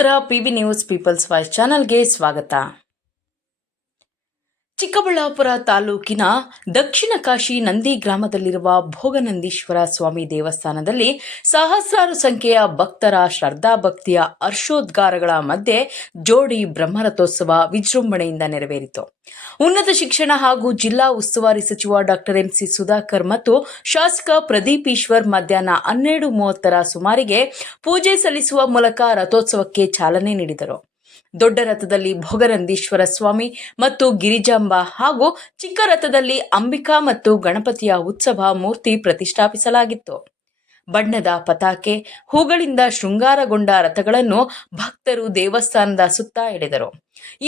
ನಮಸ್ಕಾರ. PB news people's voice ಚಾನೆಲ್ಗೆ ಸ್ವಾಗತ. ಚಿಕ್ಕಬಳ್ಳಾಪುರ ತಾಲೂಕಿನ ದಕ್ಷಿಣ ಕಾಶಿ ನಂದಿ ಗ್ರಾಮದಲ್ಲಿರುವ ಭೋಗನಂದೀಶ್ವರ ಸ್ವಾಮಿ ದೇವಸ್ಥಾನದಲ್ಲಿ ಸಹಸ್ರಾರು ಸಂಖ್ಯೆಯ ಭಕ್ತರ ಶ್ರದ್ಧಾಭಕ್ತಿಯ ಹರ್ಷೋದ್ಗಾರಗಳ ಮಧ್ಯೆ ಜೋಡಿ ಬ್ರಹ್ಮರಥೋತ್ಸವ ವಿಜೃಂಭಣೆಯಿಂದ ನೆರವೇರಿತು. ಉನ್ನತ ಶಿಕ್ಷಣ ಹಾಗೂ ಜಿಲ್ಲಾ ಉಸ್ತುವಾರಿ ಸಚಿವ ಡಾಕ್ಟರ್ ಎಂಸಿ ಸುಧಾಕರ್ ಮತ್ತು ಶಾಸಕ ಪ್ರದೀಪ್ ಈಶ್ವರ್ ಮಧ್ಯಾಹ್ನ 12:30 ಸುಮಾರಿಗೆ ಪೂಜೆ ಸಲ್ಲಿಸುವ ಮೂಲಕ ರಥೋತ್ಸವಕ್ಕೆ ಚಾಲನೆ ನೀಡಿದರು. ದೊಡ್ಡ ರಥದಲ್ಲಿ ಭೋಗನಂದೀಶ್ವರ ಸ್ವಾಮಿ ಮತ್ತು ಗಿರಿಜಾಂಬ ಹಾಗೂ ಚಿಕ್ಕ ರಥದಲ್ಲಿ ಅಂಬಿಕಾ ಮತ್ತು ಗಣಪತಿಯ ಉತ್ಸವ ಮೂರ್ತಿ ಪ್ರತಿಷ್ಠಾಪಿಸಲಾಗಿತ್ತು. ಬಣ್ಣದ ಪತಾಕೆ, ಹೂಗಳಿಂದ ಶೃಂಗಾರಗೊಂಡ ರಥಗಳನ್ನು ಭಕ್ತರು ದೇವಸ್ಥಾನದ ಸುತ್ತ ಎಳೆದರು.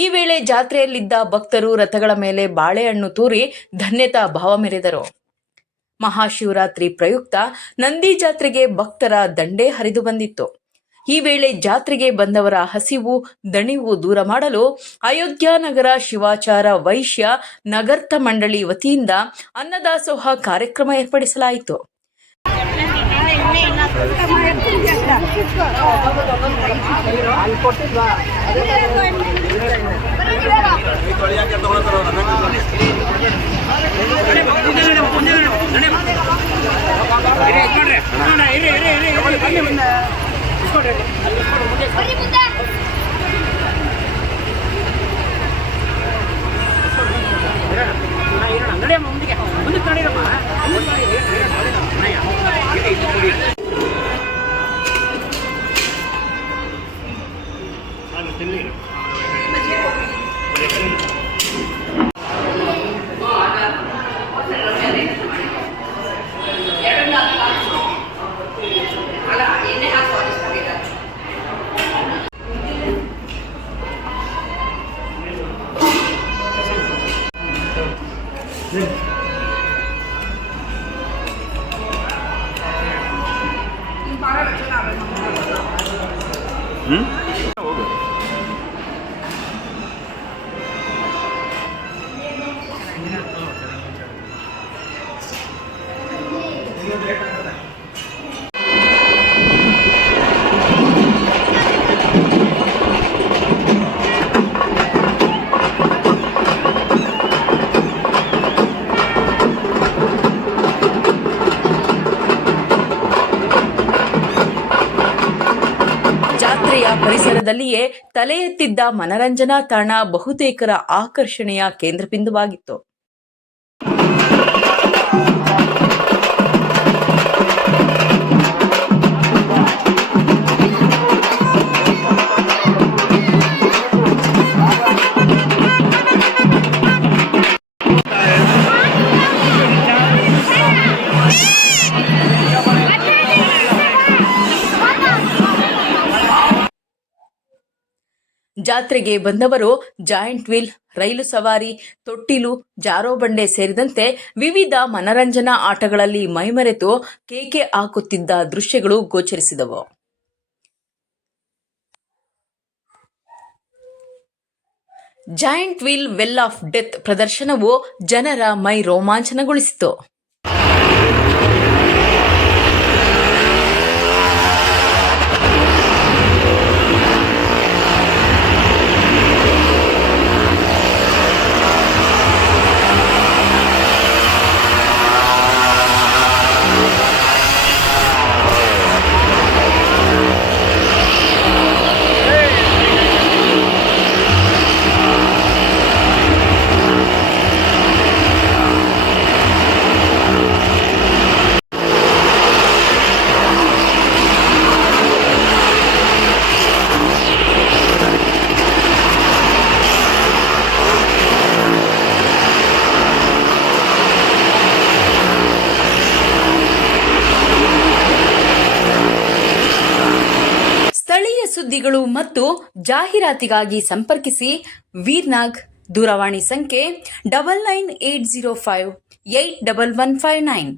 ಈ ವೇಳೆ ಜಾತ್ರೆಯಲ್ಲಿದ್ದ ಭಕ್ತರು ರಥಗಳ ಮೇಲೆ ಬಾಳೆಹಣ್ಣು ತೂರಿ ಧನ್ಯತಾ ಭಾವ ಮೆರೆದರು. ಮಹಾಶಿವರಾತ್ರಿ ಪ್ರಯುಕ್ತ ನಂದಿ ಜಾತ್ರೆಗೆ ಭಕ್ತರ ದಂಡೇ ಹರಿದು ಬಂದಿತ್ತು. ಈ ವೇಳೆ ಜಾತ್ರೆಗೆ ಬಂದವರ ಹಸಿವು, ದಣಿವು ದೂರ ಮಾಡಲು ಅಯೋಧ್ಯಾನಗರ ಶಿವಾಚಾರ ವೈಶ್ಯ ನಗರ್ಥ ಮಂಡಳಿ ವತಿಯಿಂದ ಅನ್ನದಾಸೋಹ ಕಾರ್ಯಕ್ರಮ ಏರ್ಪಡಿಸಲಾಯಿತು. ಜಾತ್ರೆಯ ಪರಿಸರದಲ್ಲಿಯೇ ತಲೆ ಎತ್ತಿದ್ದ ಮನರಂಜನಾ ತಾಣ ಬಹುತೇಕರ ಆಕರ್ಷಣೆಯ ಕೇಂದ್ರಬಿಂದುವಾಗಿತ್ತು. ಜಾತ್ರೆಗೆ ಬಂದವರು ಜಾಯಿಂಟ್ ವೀಲ್, ರೈಲು ಸವಾರಿ, ತೊಟ್ಟಿಲು, ಜಾರೋಬಂಡೆ ಸೇರಿದಂತೆ ವಿವಿಧ ಮನರಂಜನಾ ಆಟಗಳಲ್ಲಿ ಮೈಮರೆತು ಕೇಕೆ ಹಾಕುತ್ತಿದ್ದ ದೃಶ್ಯಗಳು ಗೋಚರಿಸಿದವು. Giant wheel well of death ಪ್ರದರ್ಶನವು ಜನರ ಮೈ ರೋಮಾಂಚನಗೊಳಿಸಿತು. ಸುದ್ದಿಗಳು ಮತ್ತು ಜಾಹೀರಾತಿಗಾಗಿ ಸಂಪರ್ಕಿಸಿ ವೀರ್ನಾಗ್, ದೂರವಾಣಿ ಸಂಖ್ಯೆ 9980581159.